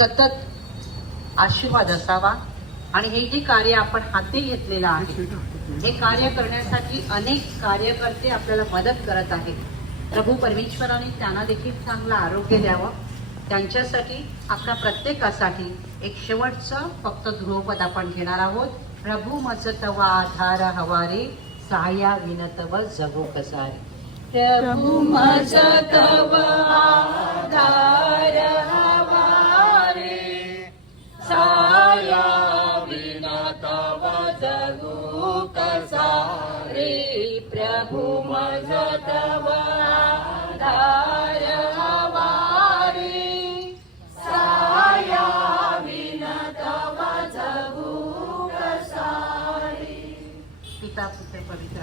सतत आशीर्वाद असावा आणि हे जे कार्य आपण हाती घेतलेलं आहे हे कार्य करण्यासाठी अनेक कार्यकर्ते आपल्याला मदत करत आहेत. प्रभू परमेश्वराने त्यांना देखील चांगलं आरोग्य द्यावं. त्यांच्यासाठी आपल्या प्रत्येकासाठी एक शेवटचं फक्त ध्रुवपद आपण घेणार आहोत. प्रभू मज तवा आधार हवारे साया विनतव जगो कसारे. प्रभू मज तव आधार हवारे साया विनतव जगो कसारे. प्रभु मज तव आधार हवारे साया विनतव जगो कसारे. पिता पुत्र पवित्र